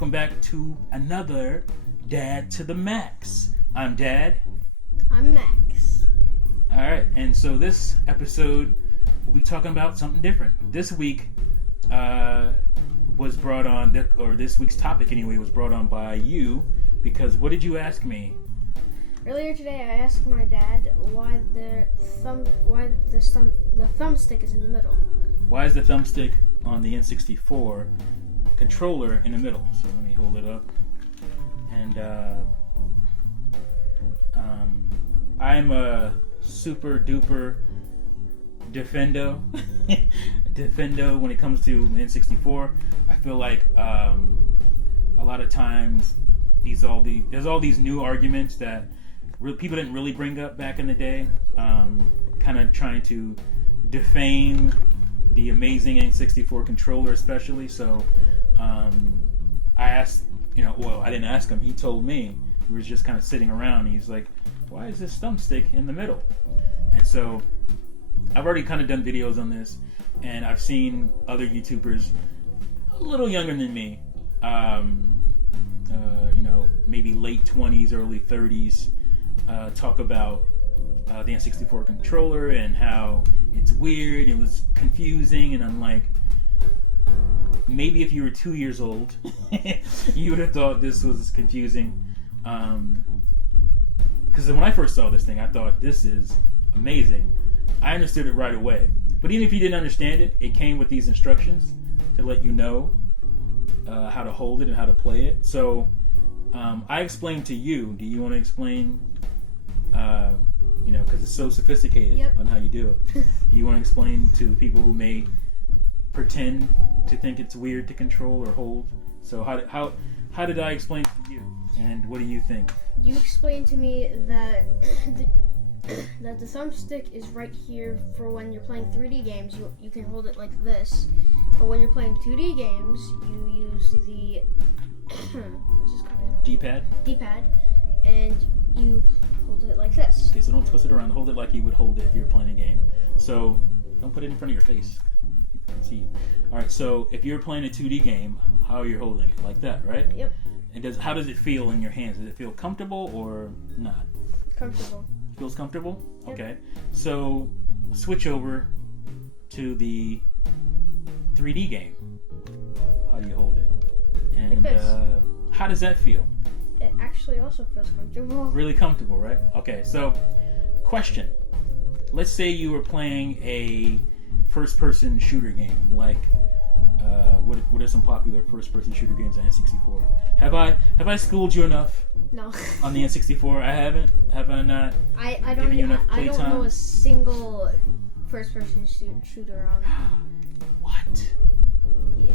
welcome back to another Dad to the Max. I'm Dad. I'm Max. Alright, and so this episode, we'll be talking about something different. This week was brought on, or this week's topic anyway, was brought on by you, because what did you ask me? Earlier today, I asked my dad why the thumbstick is in the middle. Why is the thumbstick on the N64 controller in the middle? So let me hold it up. And I'm a super duper defendo when it comes to N64. I feel like a lot of times there's all these new arguments that people didn't really bring up back in the day, kind of trying to defame the amazing N64 controller, especially. So I asked, I didn't ask him. He told me. We were just kind of sitting around. And he's like, "Why is this thumbstick in the middle?" And so I've already kind of done videos on this, and I've seen other YouTubers a little younger than me, maybe late 20s, early 30s, talk about the N64 controller and how it's weird, it was confusing, and I'm like, maybe if you were 2 years old, you would have thought this was confusing. Because when I first saw this thing, I thought, this is amazing. I understood it right away. But even if you didn't understand it, it came with these instructions to let you know how to hold it and how to play it. So I explained to you. Do you want to explain? Because it's so sophisticated on how you do it. Do you want to explain to people who may pretend to think it's weird to control or hold? So how did I explain to you? And what do you think? You explained to me that the thumbstick is right here for when you're playing 3D games. You can hold it like this. But when you're playing 2D games, you use the what's this called? D-pad? D-pad. And you hold it like this. Okay, so don't twist it around. Hold it like you would hold it if you're playing a game. So don't put it in front of your face. You can see. Alright, so if you're playing a 2D game, how are you holding it? Like that, right? Yep. And how does it feel in your hands? Does it feel comfortable or not? Comfortable. Feels comfortable? Yep. Okay. So switch over to the 3D game. How do you hold it? And like this. How does that feel? It actually also feels comfortable. Really comfortable, right? Okay, so question. Let's say you were playing a first-person shooter game, like what are some popular first-person shooter games on N64? Have I schooled you enough? No. On the N64, I haven't. Have I not? I given you enough don't playtime? know a single first-person shooter on. What? Yeah.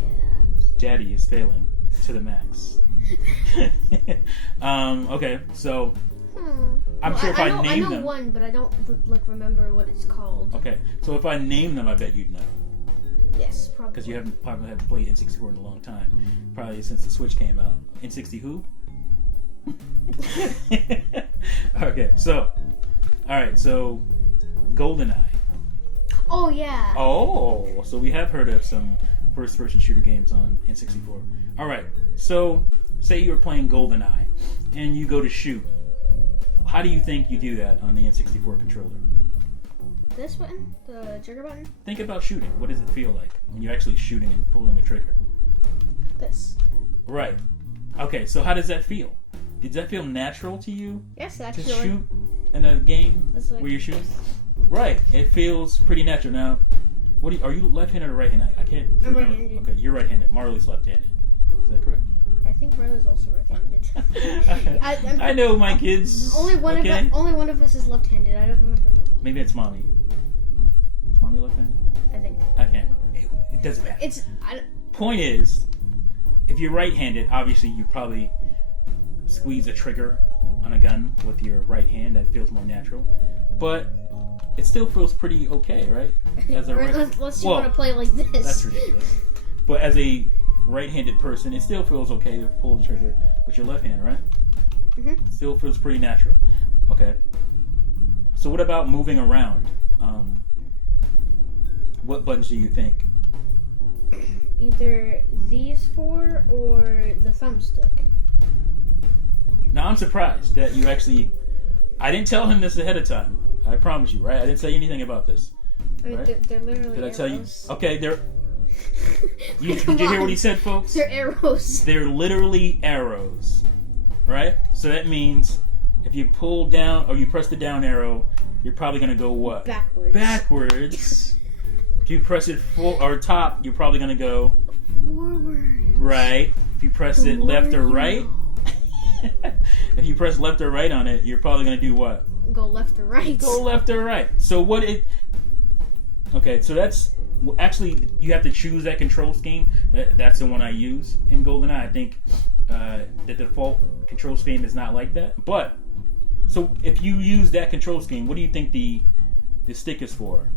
Daddy is failing to the max. Okay, so I'm sure if I name them. I know one, but I don't remember what it's called. Okay, so if I name them, I bet you'd know. Yes, probably. Because you probably haven't played N64 in a long time. Probably since the Switch came out. N60 who? Okay, so alright, so GoldenEye. Oh yeah. Oh, so we have heard of some first-person shooter games on N64. Alright, so say you were playing GoldenEye and you go to shoot. How do you think you do that on the N64 controller? This button? The trigger button? Think about shooting. What does it feel like when you're actually shooting and pulling a trigger? This. Right. Okay, so how does that feel? Does that feel natural to you? Yes, To actually. shoot in a game where you're shooting? Right. It feels pretty natural. Now, are you left-handed or right-handed? I can't remember. I'm right-handed. Okay, you're right-handed. Marley's left-handed. Is that correct? I think Marla's also right-handed. I know my kids. Only one of us is left-handed. I don't remember who. Maybe it's mommy. Is mommy left-handed? I think. I can't remember. It doesn't matter. Point is, if you're right-handed, obviously you probably squeeze a trigger on a gun with your right hand. That feels more natural. But it still feels pretty okay, right? As a unless you want to play like this. That's ridiculous. But as a right-handed person, it still feels okay to pull the trigger with your left hand, right? Mm-hmm. Still feels pretty natural. Okay. So what about moving around? What buttons do you think either these four or the thumbstick. Now I'm surprised that you actually. I didn't tell him this ahead of time. I promise you, right? I didn't say anything about this. I mean, Right? they're literally Did I tell you? arrows. Okay, they're. Did Come you hear on. what he said, folks? They're arrows. They're literally arrows, right? So that means if you pull down or you press the down arrow, you're probably gonna go what? Backwards. Backwards. If you press it full or top, you're probably gonna go Forward. right. If you press it left or right, if you press left or right on it, you're probably gonna do what? Go left or right. Go left or right. So what it? Okay, so that's actually you have to choose that control scheme. That's the one I use in GoldenEye. I think the default control scheme is not like that. But so if you use that control scheme, what do you think the stick is for?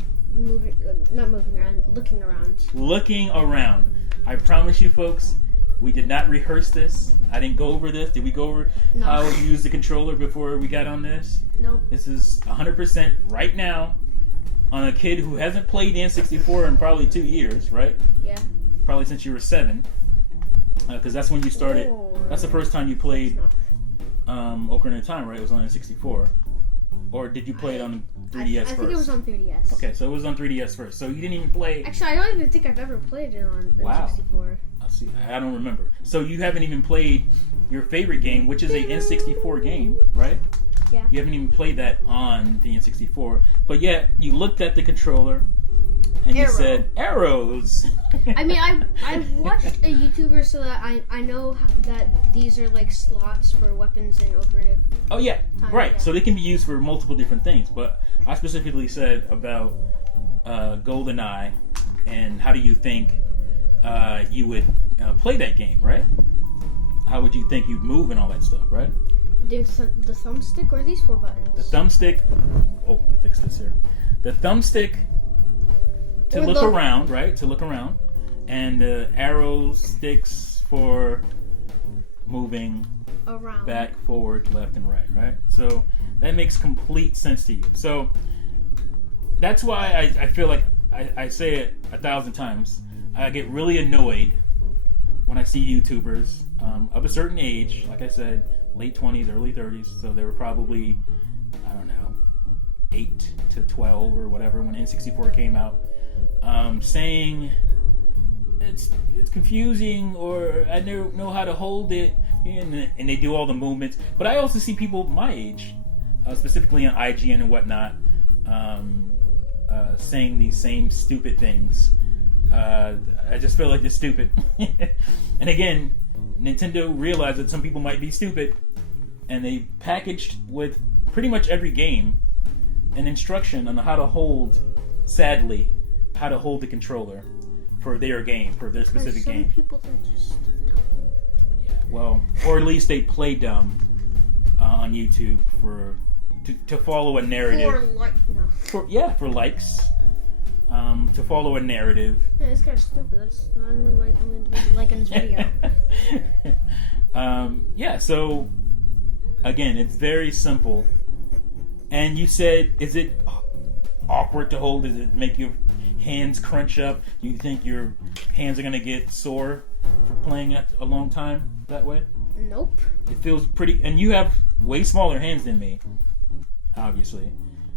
Not moving around, looking around. Looking around. I promise you, folks, we did not rehearse this. I didn't go over this. Did we go over No. how you use the controller before we got on this? Nope. This is 100% right now on a kid who hasn't played the N64 in probably 2 years, right? Yeah. Probably since you were 7. Because that's when you started. Or- That's the first time you played No. Ocarina of Time, right? It was on N64. Or did you play it on 3DS I first? think it was on 3DS. Okay, so it was on 3DS first. So you didn't even play. Actually, I don't even think I've ever played it on Wow. N64. Let's see, I don't remember. So you haven't even played your favorite game, which is a N64 game, right? Yeah. You haven't even played that on the N64, but yet you looked at the controller and you Arrow. said arrows. I mean, I've watched a YouTuber so that I know that these are like slots for weapons in Ocarina of Oh yeah, Time, right. yeah. So they can be used for multiple different things. But I specifically said about GoldenEye and how do you think you would play that game, right? How would you think you'd move and all that stuff, right? the thumbstick or these four buttons. The thumbstick. Oh, let me fix this here. The thumbstick to Or look the- around, right? To look around, and the arrow sticks for moving Around. back, forward, left, and right, right? So that makes complete sense to you. So that's why I feel like I say it 1,000 times. I get really annoyed when I see YouTubers of a certain age, like I said, late 20s, early 30s. So they were probably, I don't know, 8 to 12 or whatever when N64 came out, saying it's confusing or I don't know how to hold it, and they do all the movements. But I also see people my age, specifically on IGN and whatnot, saying these same stupid things. I just feel like they're stupid. And again, Nintendo realized that some people might be stupid, and they packaged with pretty much every game an instruction on how to hold, sadly, how to hold the controller for their game, for their specific some game. people are just Yeah, well, or at least they play dumb on YouTube to follow a narrative. for like no. For likes, to follow a narrative. Yeah, it's kind of stupid. That's not even like on this video. Yeah, so again, it's very simple. And you said, is it awkward to hold? Does it make your hands crunch up? Do you think your hands are going to get sore for playing it a long time that way? Nope. It feels pretty, and you have way smaller hands than me, obviously.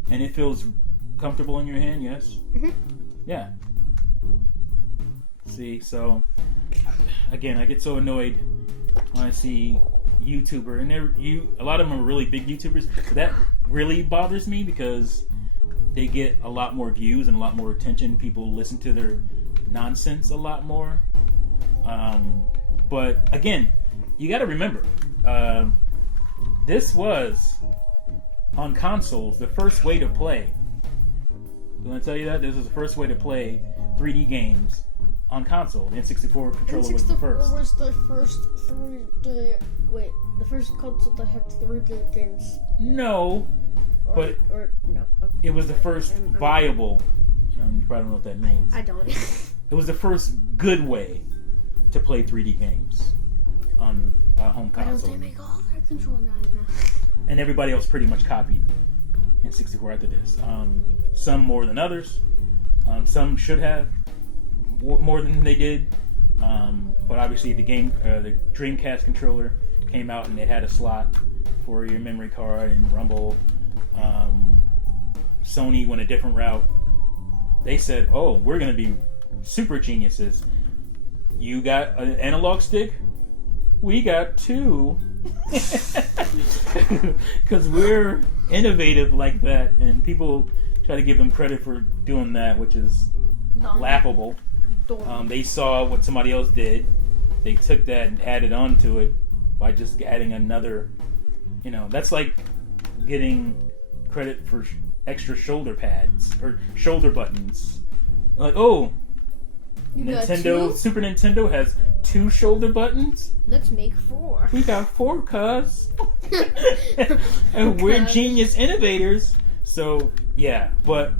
And it feels comfortable in your hand, yes? Mhm. Yeah. See, so again, I get so annoyed when I see YouTuber, and a lot of them are really big YouTubers. So that really bothers me because they get a lot more views and a lot more attention. People listen to their nonsense a lot more. But again, you got to remember, this was on consoles the first way to play. Did I tell you that? This was the first way to play 3D games on console. The N64 controller was the first. was the first 3D. Wait, the first console that had 3D games. No, but or no. Okay. it was the first viable. You probably don't know what that means. I don't. It was the first good way to play 3D games on a home Why don't console. they make all their control now? And everybody else pretty much copied N64 after this. Some more than others. Some should have more than they did. But obviously the Dreamcast controller came out and it had a slot for your memory card and Rumble. Sony went a different route. They said, "Oh, we're going to be super geniuses. You got an analog stick? We got two." Because we're innovative like that, and people try to give them credit for doing that, which is laughable. They saw what somebody else did. They took that and added on to it by just adding another. That's like getting credit for extra shoulder pads or shoulder buttons. Like, oh, Super Nintendo has 2 shoulder buttons. Let's make 4. We got 4, cuz. And we're genius innovators. So yeah, but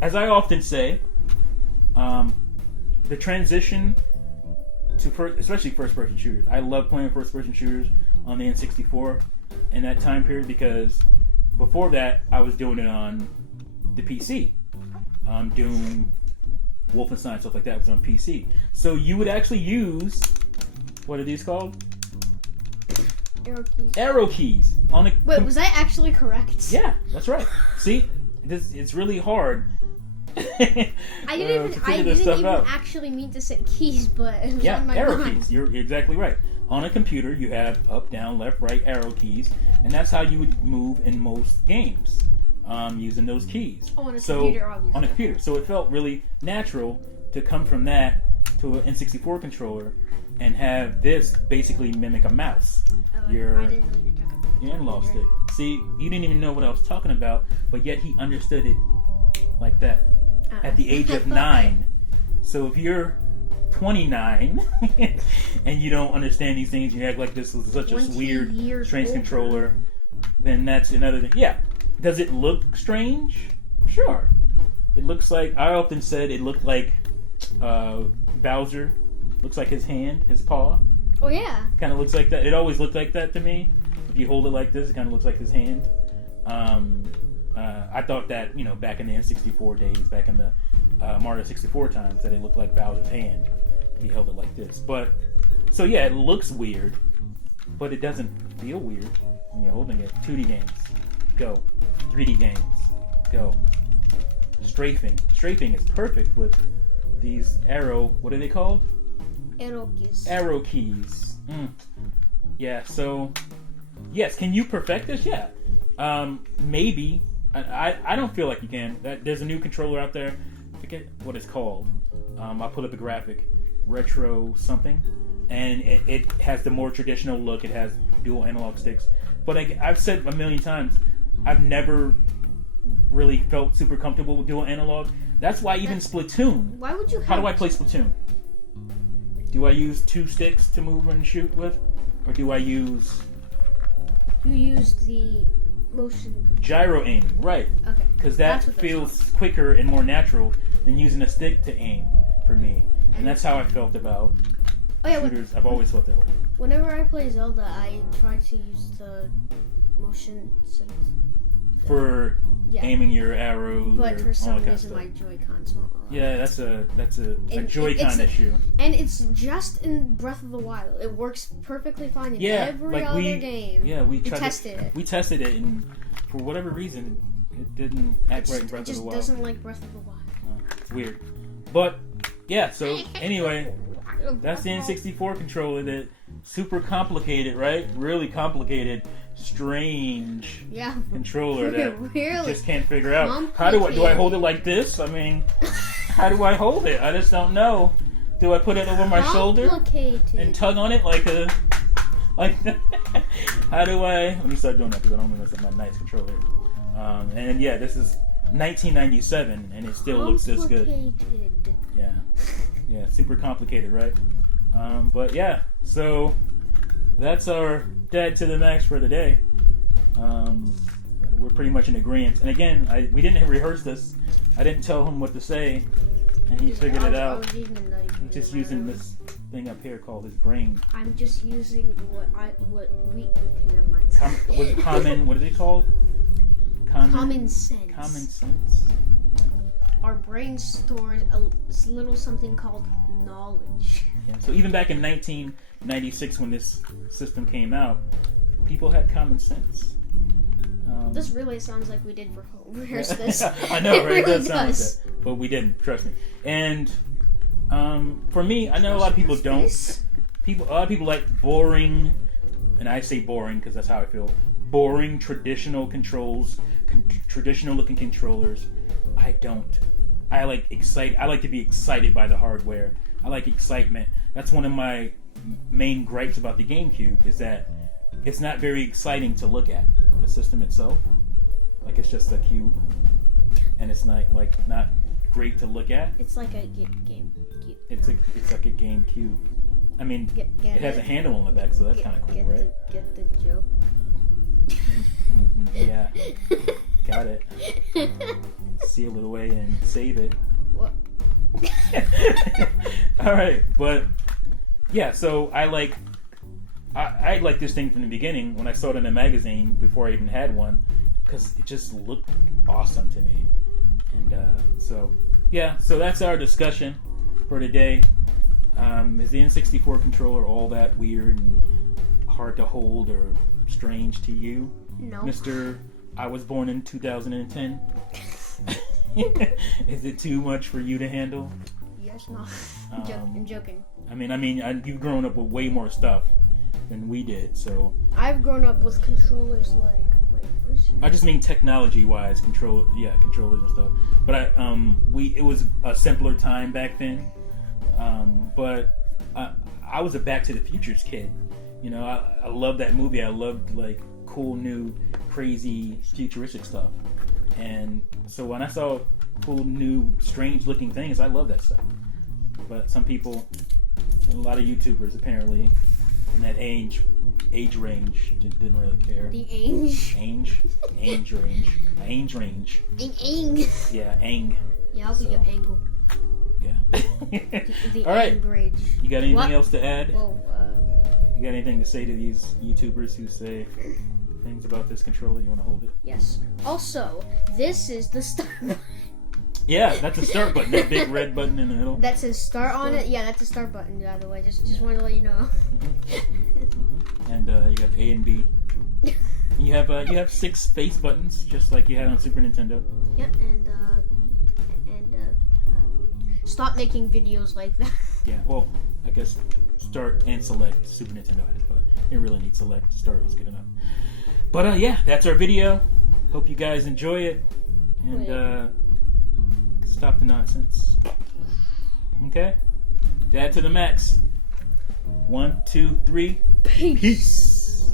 as I often say, the transition to especially first-person shooters. I love playing first-person shooters on the N64 in that time period because before that I was doing it on the PC. Doom, Wolfenstein, stuff like that was on PC. So you would actually use, what are these called? Arrow keys. Arrow keys on a. Wait, was I actually correct? Yeah, that's right. See, it's really hard. I didn't even actually mean to say keys, but it was on my arrow mind. keys. You're exactly right. On a computer, you have up, down, left, right arrow keys, and that's how you would move in most games, using those keys. Oh, on a computer, obviously. On a computer, so it felt really natural to come from that to an N64 controller and have this basically mimic a mouse. I didn't know you were talking about your analog stick. See, you didn't even know what I was talking about, but yet he understood it like that at the age of 9. So if you're 29 and you don't understand these things, you act like this is such a weird, strange controller, then that's another thing. Yeah. Does it look strange? Sure. It looks like, I often said it looked like Bowser. Looks like his hand, his paw. Oh, yeah. Kind of looks like that. It always looked like that to me. If you hold it like this, it kind of looks like his hand. I thought that, back in the N64 days, back in the Mario 64 times, that it looked like Bowser's hand. He held it like this. But, so yeah, it looks weird, but it doesn't feel weird when you're holding it. 2D games, go. 3D games, go. Strafing. Strafing is perfect with these what are they called? Arrow keys. Arrow keys. Yeah, so, yes, can you perfect this? Yeah. Maybe. I don't feel like you can. There's a new controller out there. I forget what it's called. I'll put up a graphic. Retro something. And it has the more traditional look. It has dual analog sticks. But I've said a million times, I've never really felt super comfortable with dual analog. That's why even Splatoon. Why would you? How do I play Splatoon? Do I use 2 sticks to move and shoot with, or do I use? You use the motion gyro aiming, right? Okay. Because that feels quicker and more natural than using a stick to aim for me, and that's how I felt about shooters. I've always felt that way. Whenever I play Zelda, I try to use the motion sense for aiming your arrows. But for some reason, my Joy-Cons won't allow. Yeah, that's a Joy-Con issue. And it's just in Breath of the Wild. It works perfectly fine in every other game. Yeah, we tested it. We tested it, and for whatever reason, it didn't act right in Breath of the Wild. It just doesn't like Breath of the Wild. It's weird. But, yeah, so anyway, that's the N64 controller. That super complicated, right? Really complicated, strange controller that really just can't figure out. How do I hold it like this? I mean, how do I hold it? I just don't know. Do I put it over my shoulder and tug on it like how do I? Let me start doing that because I don't want to mess up my nice controller. And yeah, this is 1997 and it still looks this good. Yeah, super complicated, right? But yeah, so that's our Dead to the Max for the day. We're pretty much in agreement. And again, we didn't rehearse this. I didn't tell him what to say, and he figured it out. He's just using this thing up here called his brain. I'm just using never mind. Common? What is it called? Common sense. Common sense. Yeah. our brain stores a little something called knowledge. Yeah, so even back in 1996 when this system came out, people had common sense. This really sounds like we did rehearse this. I know, right? It really does sound like that, but we didn't. Trust me. And for me, I know a lot of people don't. A lot of people like boring, and I say boring because that's how I feel. Boring traditional controls, traditional looking controllers. I don't. I like to be excited by the hardware. I like excitement. That's one of my main gripes about the GameCube is that it's not very exciting to look at. The system itself, like it's just a cube, and it's not great to look at. It's like a game. It's like a game cube. I mean, it has a handle on the back, so that's kind of cool, right? Get the joke. Yeah, got it. Seal it away and save it. What? All right, but yeah, so I like this thing from the beginning when I saw it in a magazine before I even had one, because it just looked awesome to me. And so that's our discussion for today. Is the N64 controller all that weird and hard to hold or strange to you? No. Mr. I was born in 2010. Is it too much for you to handle? Yes, no. I'm joking. I mean, you've grown up with way more stuff than we did, so I've grown up with controllers like I just mean technology-wise, controllers and stuff. But it was a simpler time back then. But I was a Back to the Futures kid. You know, I loved that movie. I loved like cool, new, crazy, futuristic stuff. And so when I saw cool, new, strange-looking things, I love that stuff. But some people, and a lot of YouTubers apparently, in that age range didn't really care. The age range. Yeah, ang. Yeah, I'll be your angle. Yeah. The all right. Range. You got anything else to add? Well, you got anything to say to these YouTubers who say things about this controller? You want to hold it? Yes. Also, this is the start button. Yeah, that's a start button. That big red button in the middle. That says start on it. Yeah, that's a start button. By the way, just wanted to let you know. And you got A and B. You have 6 face buttons, just like you had on Super Nintendo. Yep, and stop making videos like that. Yeah, well, I guess start and select Super Nintendo has, but you didn't really need select. Start was good enough. But yeah, that's our video. Hope you guys enjoy it, and stop the nonsense. Okay, Dad to the max. 1, 2, 3. Peace. Peace.